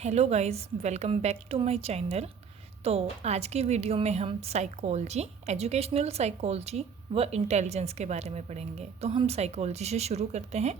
Hello guys, welcome back to my channel. तो आज की वीडियो में हम साइकोलॉजी, एजुकेशनल साइकोलॉजी व इंटेलिजेंस के बारे में पढ़ेंगे। तो हम साइकोलॉजी से शुरू करते हैं।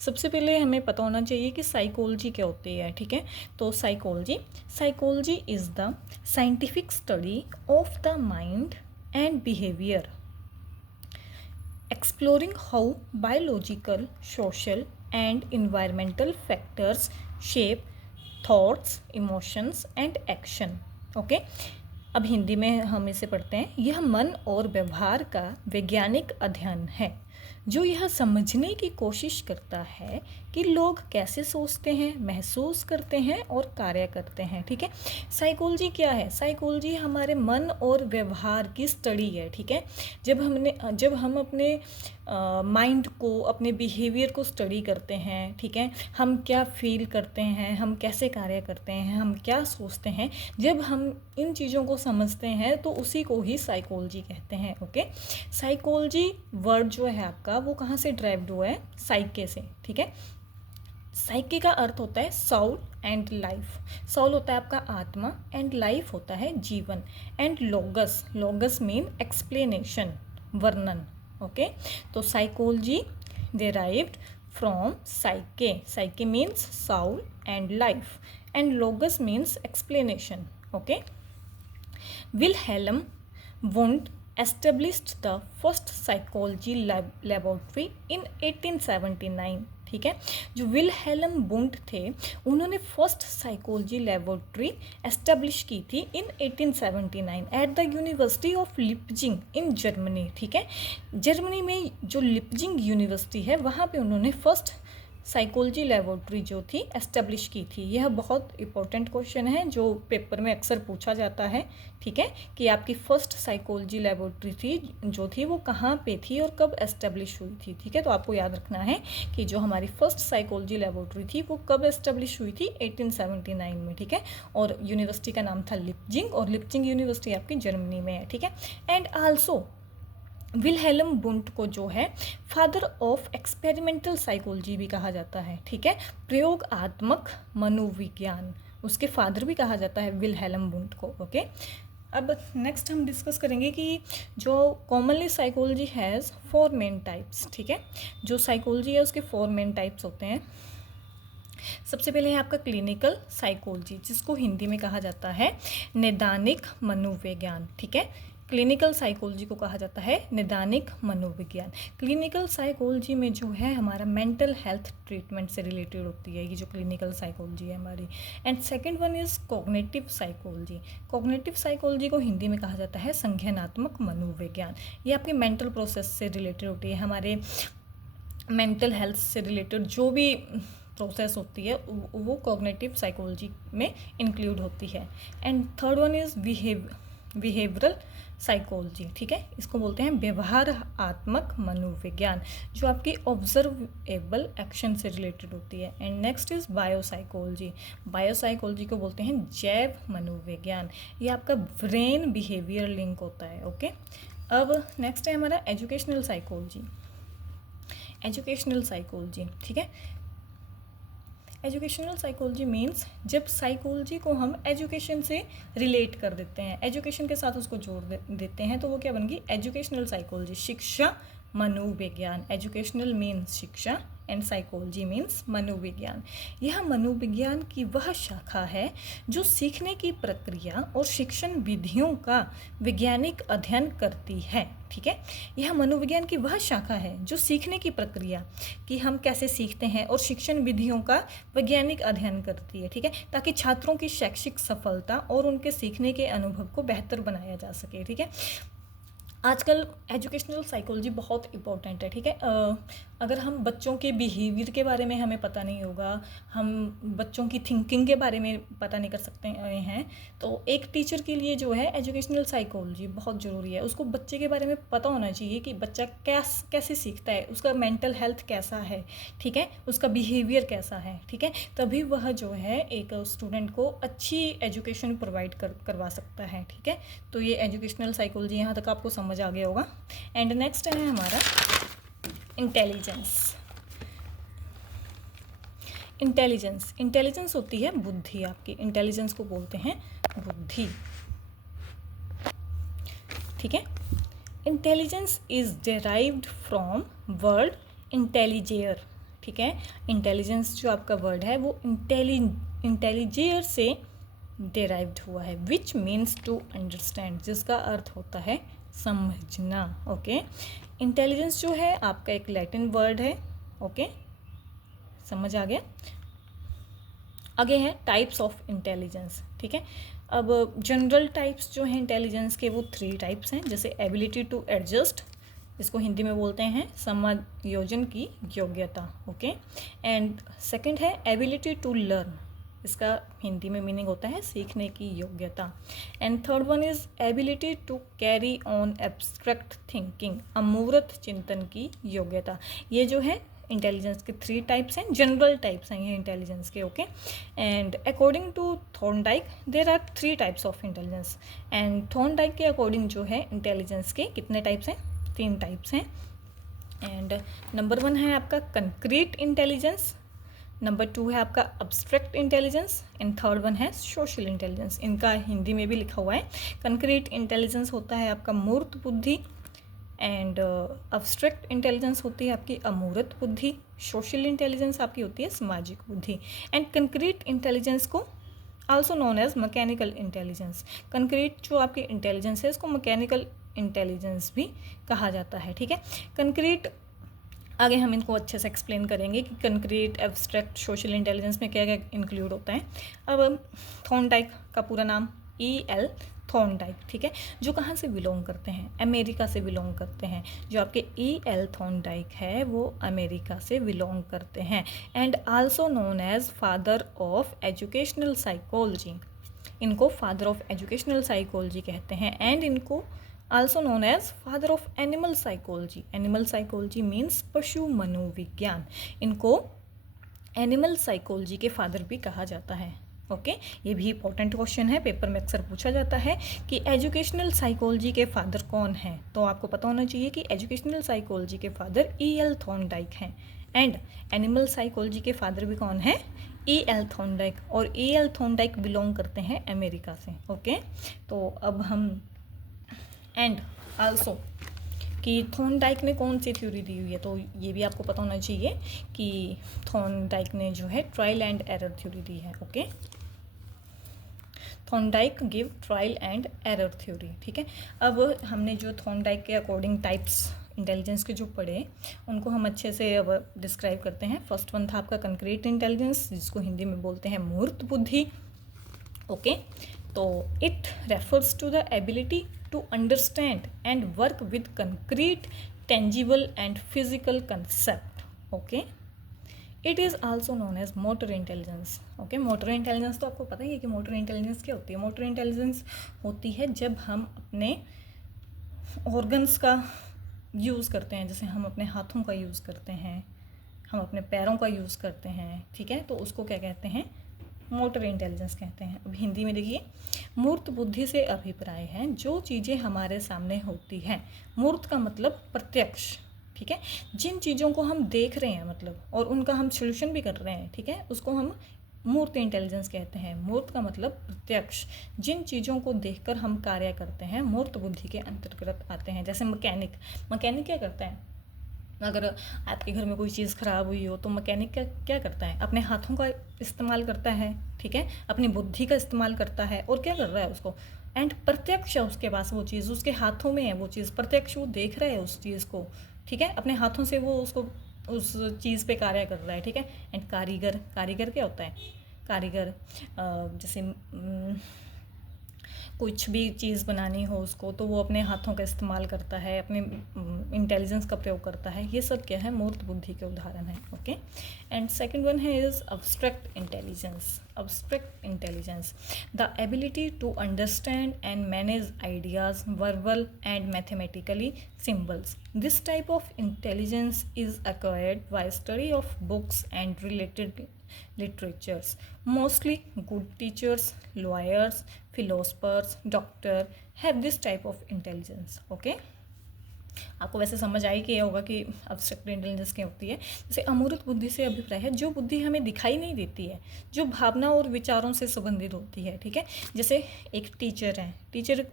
सबसे पहले हमें पता होना चाहिए कि साइकोलॉजी क्या होती है, ठीक है। तो psychology is the scientific study of the mind and behaviour, exploring how biological, social, and environmental factors shape thoughts, emotions, and action. Okay, अब हिंदी में हम इसे पढ़ते हैं। यह मन और व्यवहार का वैज्ञानिक अध्ययन है जो यह समझने की कोशिश करता है कि लोग कैसे सोचते हैं, महसूस करते हैं और कार्य करते हैं, ठीक है। साइकोलॉजी क्या है? साइकोलॉजी हमारे मन और व्यवहार की स्टडी है, ठीक है। जब हम अपने माइंड को, अपने बिहेवियर को स्टडी करते हैं, ठीक है, हम क्या फील करते हैं, हम कैसे कार्य करते हैं, हम क्या सोचते हैं, जब हम इन चीज़ों को समझते हैं तो उसी को ही साइकोलॉजी कहते हैं। ओके, साइकोलॉजी वर्ड जो है आपका वो कहाँ से ड्राइव्ड हुआ है? साइके से, ठीक है। साइके का अर्थ होता है साउल एंड लाइफ। साउल होता है आपका आत्मा एंड लाइफ होता है जीवन। एंड लोगस मीन एक्सप्लेनेशन, वर्णन। ओके, तो psychology derived from psyche means soul and life, and logos means explanation. Okay, Wilhelm Wundt established the first psychology laboratory in 1879. ठीक है, जो विलहेल्म बुंट थे उन्होंने फर्स्ट साइकोलॉजी लेबोरेटरी एस्टेब्लिश की थी इन 1879 at the university of Leipzig in Germany. ठीक है, जर्मनी में जो लिपजिंग यूनिवर्सिटी है वहाँ पे उन्होंने फर्स्ट साइकोलॉजी लेबोरेटरी जो थी एस्टेब्लिश की थी। यह बहुत इंपॉर्टेंट क्वेश्चन है जो पेपर में अक्सर पूछा जाता है, ठीक है, कि आपकी फर्स्ट साइकोलॉजी लेबोरेटरी थी वो कहाँ पे थी और कब एस्टेब्लिश हुई थी, ठीक है। तो आपको याद रखना है कि जो हमारी फर्स्ट साइकोलॉजी लेबोरेटरी थी वो कब एस्टेब्लिश हुई थी? 1879 में, ठीक है। और यूनिवर्सिटी का नाम था लिपजिंग, और लिपजिंग यूनिवर्सिटी आपकी जर्मनी में है, ठीक है। एंड आल्सो विलहेल्म बुंट को जो है फादर ऑफ एक्सपेरिमेंटल साइकोलॉजी भी कहा जाता है, ठीक है, प्रयोगात्मक मनोविज्ञान, उसके फादर भी कहा जाता है विलहेल्म बुंट को। ओके, अब नेक्स्ट हम डिस्कस करेंगे कि जो commonly psychology has 4 main types, ठीक है। जो साइकोलॉजी है उसके 4 मेन टाइप्स होते हैं। सबसे पहले है आपका क्लिनिकल साइकोलॉजी, जिसको हिंदी में कहा जाता है नैदानिक मनोविज्ञान, ठीक है। क्लिनिकल साइकोलॉजी को कहा जाता है नैदानिक मनोविज्ञान। क्लिनिकल साइकोलॉजी में जो है हमारा मेंटल हेल्थ ट्रीटमेंट से रिलेटेड होती है ये जो क्लिनिकल साइकोलॉजी है हमारी। And second one is cognitive psychology. Cognitive psychology को हिंदी में कहा जाता है संज्ञानात्मक मनोविज्ञान। ये आपके मेंटल प्रोसेस से रिलेटेड होती है, हमारे मेंटल हेल्थ से रिलेटेड जो भी प्रोसेस होती है वो कॉग्निटिव साइकोलॉजी में इंक्लूड होती है। And third one is behavioural psychology, ठीक है, इसको बोलते हैं व्यवहारात्मक मनोविज्ञान, जो आपकी ऑब्जर्वेबल एक्शन से रिलेटेड होती है। And next is biopsychology. Biopsychology को बोलते हैं जैव मनोविज्ञान, ये आपका ब्रेन बिहेवियर लिंक होता है। ओके, अब नेक्स्ट है हमारा एजुकेशनल साइकोलॉजी। एजुकेशनल साइकोलॉजी, ठीक है, एजुकेशनल साइकोलॉजी मीन्स जब साइकोलॉजी को हम एजुकेशन से रिलेट कर देते हैं, एजुकेशन के साथ उसको जोड़ देते हैं, तो वो क्या बन गई? एजुकेशनल साइकोलॉजी, शिक्षा मनोविज्ञान। एजुकेशनल मीन्स शिक्षा एंड साइकोलॉजी मीन्स मनोविज्ञान। यह मनोविज्ञान की वह शाखा है जो सीखने की प्रक्रिया और शिक्षण विधियों का वैज्ञानिक अध्ययन करती है, ठीक है। यह मनोविज्ञान की वह शाखा है जो सीखने की प्रक्रिया कि हम कैसे सीखते हैं और शिक्षण विधियों का वैज्ञानिक अध्ययन करती है, ठीक है, ताकि छात्रों की शैक्षिक सफलता और उनके सीखने के अनुभव को बेहतर बनाया जा सके, ठीक है। आजकल एजुकेशनल साइकोलॉजी बहुत इम्पोर्टेंट है, ठीक है। अगर हम बच्चों के बिहेवियर के बारे में हमें पता नहीं होगा, हम बच्चों की थिंकिंग के बारे में पता नहीं कर सकते हैं, तो एक टीचर के लिए जो है एजुकेशनल साइकोलॉजी बहुत ज़रूरी है। उसको बच्चे के बारे में पता होना चाहिए कि बच्चा कैसे सीखता है, उसका मेंटल हेल्थ कैसा है, ठीक है, उसका बिहेवियर कैसा है, ठीक है, तभी वह जो है एक स्टूडेंट को अच्छी एजुकेशन प्रोवाइड करवा सकता है, ठीक है। तो ये एजुकेशनल साइकोलॉजी यहाँ तक आपको समझ आ गया होगा। एंड नेक्स्ट है हमारा इंटेलिजेंस। इंटेलिजेंस, इंटेलिजेंस होती है बुद्धि आपकी, इंटेलिजेंस को बोलते हैं बुद्धि, ठीक है। Intelligence is derived from word intelligere, ठीक है। इंटेलिजेंस जो आपका वर्ड है वो इंटेलिजेयर से डेराइव्ड हुआ है, विच मीन्स टू अंडरस्टैंड, जिसका अर्थ होता है समझना, ओके। इंटेलिजेंस जो है आपका एक लैटिन वर्ड है, ओके, समझ आ गया। आगे है टाइप्स ऑफ इंटेलिजेंस, ठीक है। अब जनरल टाइप्स जो हैं इंटेलिजेंस के वो 3 टाइप्स हैं, जैसे एबिलिटी टू एडजस्ट, इसको हिंदी में बोलते हैं समायोजन की योग्यता, ओके। एंड सेकंड है एबिलिटी टू लर्न, इसका हिंदी में मीनिंग होता है सीखने की योग्यता। And third one is ability to carry on abstract thinking, अमूर्त चिंतन की योग्यता। ये जो है इंटेलिजेंस के 3 टाइप्स हैं, जनरल टाइप्स हैं ये इंटेलिजेंस के, okay. And according to Thorndike there are 3 types of intelligence, and Thorndike के अकॉर्डिंग जो है इंटेलिजेंस के कितने टाइप्स हैं, 3 टाइप्स हैं। एंड नंबर 1 है आपका कंक्रीट इंटेलिजेंस, नंबर 2 है आपका abstract intelligence, and third one है सोशल इंटेलिजेंस। इनका हिंदी में भी लिखा हुआ है। कंक्रीट इंटेलिजेंस होता है आपका मूर्त बुद्धि, एंड अब्स्ट्रैक्ट इंटेलिजेंस होती है आपकी अमूर्त बुद्धि, सोशल इंटेलिजेंस आपकी होती है सामाजिक बुद्धि, एंड कंक्रीट इंटेलिजेंस को also known as mechanical intelligence. Concrete जो आपकी इंटेलिजेंस है इसको मैकेनिकल इंटेलिजेंस भी कहा जाता है, ठीक है। कंक्रीट आगे हम इनको अच्छे से एक्सप्लेन करेंगे कि कंक्रीट, एब्स्ट्रैक्ट, सोशल इंटेलिजेंस में क्या क्या इंक्लूड होता है। अब थॉर्नडाइक का पूरा नाम E.L. थॉर्नडाइक, ठीक है, जो कहाँ से बिलोंग करते हैं, अमेरिका से बिलोंग करते हैं। जो आपके E.L. थॉर्नडाइक है वो अमेरिका से बिलोंग करते हैं, and also known as father of educational psychology. इनको फादर ऑफ एजुकेशनल साइकोलॉजी कहते हैं, एंड इनको also known as father of animal psychology. Animal psychology means पशु मनोविज्ञान, इनको एनिमल साइकोलॉजी के फादर भी कहा जाता है, ओके। ये भी इंपॉर्टेंट क्वेश्चन है, पेपर में अक्सर पूछा जाता है कि एजुकेशनल साइकोलॉजी के फादर कौन हैं, तो आपको पता होना चाहिए कि एजुकेशनल साइकोलॉजी के फादर E.L. थॉर्नडाइक हैं, एंड एनिमल साइकोलॉजी के फादर भी कौन है, E.L. थॉर्नडाइक, और E.L. थॉर्नडाइक बिलोंग करते हैं अमेरिका से, ओके। तो अब हम एंड आल्सो कि थॉर्नडाइक ने कौन सी थ्योरी दी हुई है, तो ये भी आपको पता होना चाहिए कि थॉर्नडाइक ने जो है ट्रायल एंड एरर थ्योरी दी है, okay. Thorndike give trial and error theory, ठीक है। अब हमने जो थॉर्नडाइक के अकॉर्डिंग टाइप्स इंटेलिजेंस के जो पढ़े उनको हम अच्छे से अब डिस्क्राइब करते हैं। फर्स्ट वन था आपका कंक्रीट इंटेलिजेंस, जिसको हिंदी में बोलते हैं मूर्त बुद्धि, ओके। तो it refers to the ability to understand and work with concrete, tangible and physical concept, okay. It is also known as motor intelligence, okay. Motor intelligence तो आपको पता ही है कि मोटर इंटेलिजेंस क्या होती है। मोटर इंटेलिजेंस होती है जब हम अपने ऑर्गन्स का यूज़ करते हैं, जैसे हम अपने हाथों का यूज़ करते हैं, हम अपने पैरों का यूज़ करते हैं, ठीक है, तो उसको क्या कहते हैं, मोटर इंटेलिजेंस कहते हैं। अब हिंदी में देखिए, मूर्त बुद्धि से अभिप्राय है जो चीज़ें हमारे सामने होती हैं। मूर्त का मतलब प्रत्यक्ष, ठीक है, जिन चीज़ों को हम देख रहे हैं मतलब, और उनका हम सोल्यूशन भी कर रहे हैं, ठीक है, उसको हम मूर्त इंटेलिजेंस कहते हैं। मूर्त का मतलब प्रत्यक्ष, जिन चीज़ों को देखकर हम कार्य करते हैं मूर्त बुद्धि के अंतर्गत आते हैं। जैसे मैकेनिक क्या करता है, अगर आपके घर में कोई चीज़ ख़राब हुई हो तो मैकेनिक क्या करता है, अपने हाथों का इस्तेमाल करता है, ठीक है, अपनी बुद्धि का इस्तेमाल करता है, और क्या कर रहा है उसको, एंड प्रत्यक्ष है उसके पास वो चीज़, उसके हाथों में है वो चीज़, प्रत्यक्ष वो देख रहा है उस चीज़ को, ठीक है, अपने हाथों से वो उसको उस चीज़ पे कार्य कर रहा है, ठीक है। एंड कारीगर क्या होता है, कारीगर जैसे कुछ भी चीज़ बनानी हो उसको तो वो अपने हाथों का इस्तेमाल करता है, अपने इंटेलिजेंस का प्रयोग करता है। ये सब क्या है, मूर्त बुद्धि के उदाहरण है, ओके। एंड सेकंड वन है is abstract intelligence. Abstract intelligence, the ability to understand and manage ideas verbal and mathematically symbols. This type of intelligence is acquired by study of books and related literatures. Mostly good teachers, lawyers, philosophers, doctor have this type of intelligence, okay. आपको वैसे समझ आई कि ये होगा कि abstract intelligence क्या होती है। जैसे अमूर्त बुद्धि से अभिप्राय है जो बुद्धि हमें दिखाई नहीं देती है, जो भावना और विचारों से संबंधित होती है, ठीक है। जैसे एक टीचर है, टीचर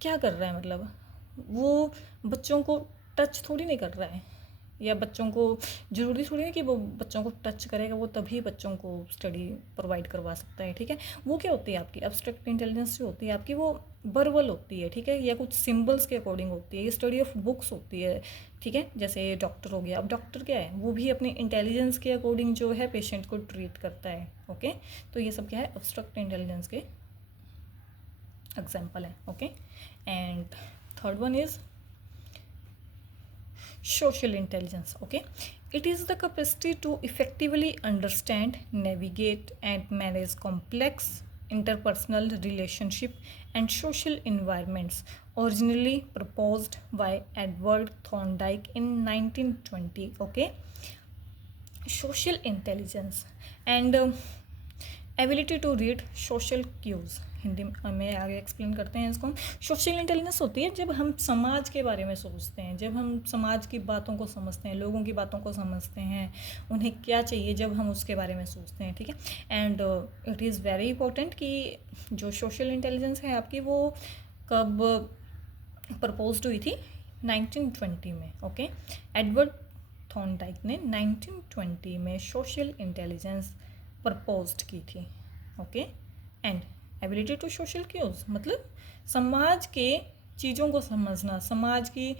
क्या कर रहा है, मतलब वो बच्चों को टच थोड़ी नहीं कर रहा है, या बच्चों को ज़रूरी थोड़ी है कि वो बच्चों को टच करेगा, वो तभी बच्चों को स्टडी प्रोवाइड करवा सकता है, ठीक है। वो क्या होती है आपकी अब्स्ट्रैक्ट इंटेलिजेंस जो होती है आपकी, वो वर्बल होती है, ठीक है, या कुछ सिंबल्स के अकॉर्डिंग होती है, ये स्टडी ऑफ बुक्स होती है, ठीक है। जैसे डॉक्टर हो गया, अब डॉक्टर क्या है, वो भी अपने इंटेलिजेंस के अकॉर्डिंग जो है पेशेंट को ट्रीट करता है, ओके। तो ये सब क्या है, अब्स्ट्रैक्ट इंटेलिजेंस के एग्जाम्पल है, okay. And third one is social intelligence, okay. It is the capacity to effectively understand, navigate and manage complex interpersonal relationship and social environments, originally proposed by Edward Thorndike in 1920, okay. Social intelligence and ability to read social cues, Hindi में आगे explain करते हैं इसको। Social intelligence होती है जब हम समाज के बारे में सोचते हैं, जब हम समाज की बातों को समझते हैं, लोगों की बातों को समझते हैं, उन्हें क्या चाहिए, जब हम उसके बारे में सोचते हैं, ठीक है। And it is very important कि जो सोशल इंटेलिजेंस है आपकी वो कब प्रपोज्ड हुई थी, 1920 में, ओके। एडवर्ड थॉर्नडाइक ने 1920 में सोशल इंटेलिजेंस प्रपोज्ड की थी, okay. And ability to social cues मतलब समाज के चीज़ों को समझना, समाज की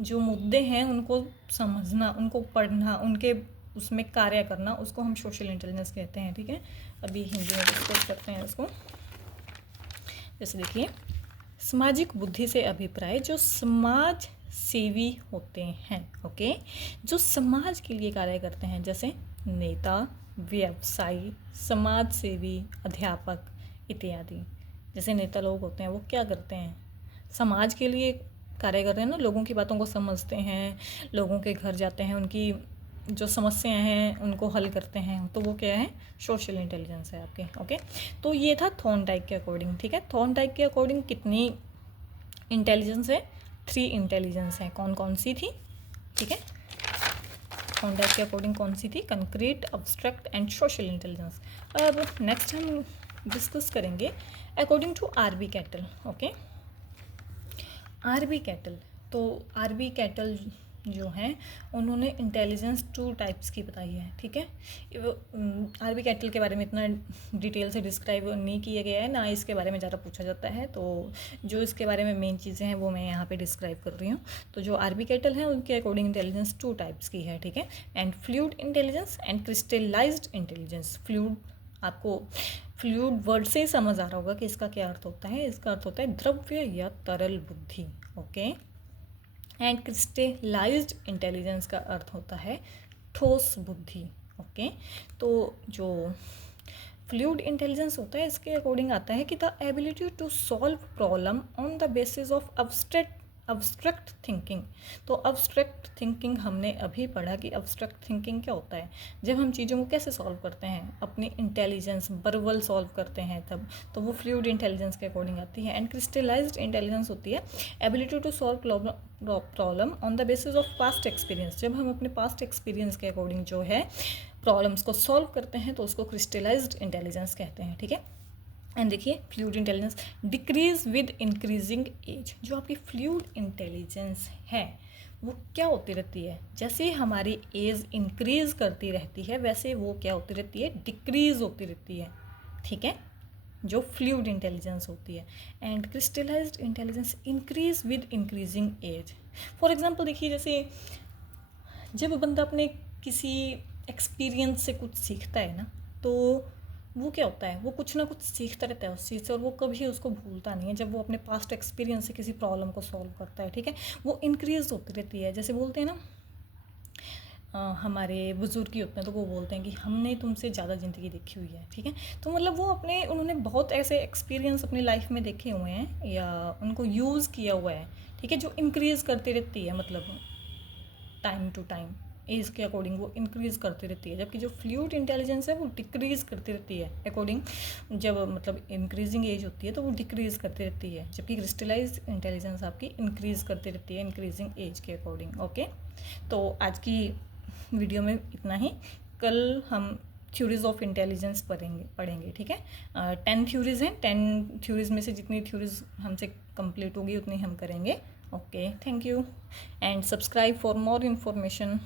जो मुद्दे हैं उनको समझना, उनको पढ़ना, उनके उसमें कार्य करना, उसको हम सोशल इंटेलिजेंस कहते हैं, ठीक है। अभी हिंदी में डिस्कस करते हैं इसको। जैसे देखिए, सामाजिक बुद्धि से अभिप्राय जो समाज सेवी होते हैं, ओके, जो समाज के लिए कार्य करते हैं, जैसे नेता, व्यवसायी, समाज सेवी, अध्यापक इत्यादि। जैसे नेता लोग होते हैं वो क्या करते हैं, समाज के लिए कार्य कर रहे हैं ना, लोगों की बातों को समझते हैं, लोगों के घर जाते हैं, उनकी जो समस्याएं हैं उनको हल करते हैं, तो वो क्या है, सोशल इंटेलिजेंस है आपके, ओके। तो ये था थॉर्नडाइक के अकॉर्डिंग, ठीक है। थॉर्नडाइक के अकॉर्डिंग कितनी इंटेलिजेंस है, 3 इंटेलिजेंस है, कौन कौन सी थी, ठीक है। थॉर्नडाइक के अकॉर्डिंग कौन सी थी, concrete, abstract and social intelligence. अब नेक्स्ट हम डिस्कस करेंगे according to R B Cattell, okay. R B Cattell, तो आरबी कैटल जो हैं उन्होंने इंटेलिजेंस 2 टाइप्स की बताई है, ठीक है। आरबी कैटल के बारे में इतना डिटेल से डिस्क्राइब नहीं किया गया है, ना इसके बारे में ज़्यादा पूछा जाता है, तो जो इसके बारे में मेन चीज़ें हैं वो मैं यहाँ पे डिस्क्राइब कर रही हूँ। तो जो आरबी कैटल हैं उनके अकॉर्डिंग इंटेलिजेंस 2 टाइप्स की है, ठीक है। And fluid intelligence and crystallised intelligence. Fluid, आपको फ्लूइड वर्ड से ही समझ आ रहा होगा कि इसका क्या अर्थ होता है, इसका अर्थ होता है द्रव्य या तरल बुद्धि, ओके। एंड क्रिस्टलाइज्ड इंटेलिजेंस का अर्थ होता है ठोस बुद्धि, ओके। तो जो फ्लूइड इंटेलिजेंस होता है इसके अकॉर्डिंग आता है कि the ability to solve problem on the basis of abstract thinking. तो अब्स्ट्रैक्ट थिंकिंग हमने अभी पढ़ा कि अब्स्ट्रैक्ट थिंकिंग क्या होता है, जब हम चीज़ों को कैसे सॉल्व करते हैं, अपनी इंटेलिजेंस वर्बल सॉल्व करते हैं तब, तो वो फ्लूइड इंटेलिजेंस के अकॉर्डिंग आती है। एंड क्रिस्टलाइज्ड इंटेलिजेंस होती है ability to solve problem on the basis of past experience. जब हम अपने पास्ट एक्सपीरियंस के अकॉर्डिंग जो है प्रॉब्लम्स को सॉल्व करते हैं तो उसको क्रिस्टलाइज्ड इंटेलिजेंस कहते हैं, ठीक है। एंड देखिए, fluid intelligence decrease with increasing age. जो आपकी फ्लूइड इंटेलिजेंस है वो क्या होती रहती है, जैसे हमारी एज इंक्रीज करती रहती है वैसे वो क्या होती रहती है, डिक्रीज होती रहती है, ठीक है, जो फ्लूइड इंटेलिजेंस होती है। And crystallised intelligence increase with increasing age. For example देखिए, जैसे जब बंदा अपने किसी एक्सपीरियंस से कुछ सीखता है ना, तो वो क्या होता है, वो कुछ ना कुछ सीखता रहता है उस चीज़ से, और वो कभी उसको भूलता नहीं है। जब वो अपने पास्ट एक्सपीरियंस से किसी प्रॉब्लम को सॉल्व करता है, ठीक है, वो इंक्रीज होती रहती है। जैसे बोलते हैं ना, हमारे बुजुर्ग ही होते हैं तो वो बोलते हैं कि हमने तुमसे ज़्यादा ज़िंदगी देखी हुई है, ठीक है। तो मतलब वो उन्होंने बहुत ऐसे एक्सपीरियंस अपनी लाइफ में देखे हुए हैं या उनको यूज़ किया हुआ है, ठीक है, जो इंक्रीज़ करती रहती है, मतलब टाइम टू टाइम, एज के अकॉर्डिंग वो इंक्रीज़ करती रहती है, जबकि जो फ्लूइड इंटेलिजेंस है वो डिक्रीज़ करती रहती है अकॉर्डिंग, जब मतलब इंक्रीजिंग एज होती है तो वो डिक्रीज़ करती रहती है, जबकि क्रिस्टलाइज इंटेलिजेंस आपकी इंक्रीज़ करती रहती है इंक्रीजिंग एज के अकॉर्डिंग। ओके, तो आज की वीडियो में इतना ही। कल हम थ्योरीज ऑफ इंटेलिजेंस पढ़ेंगे, ठीक है। 10 थ्योरीज हैं, 10 थ्योरीज में से जितनी थ्योरीज हमसे कंप्लीट होगी उतनी हम करेंगे। Okay, thank you and subscribe for more information.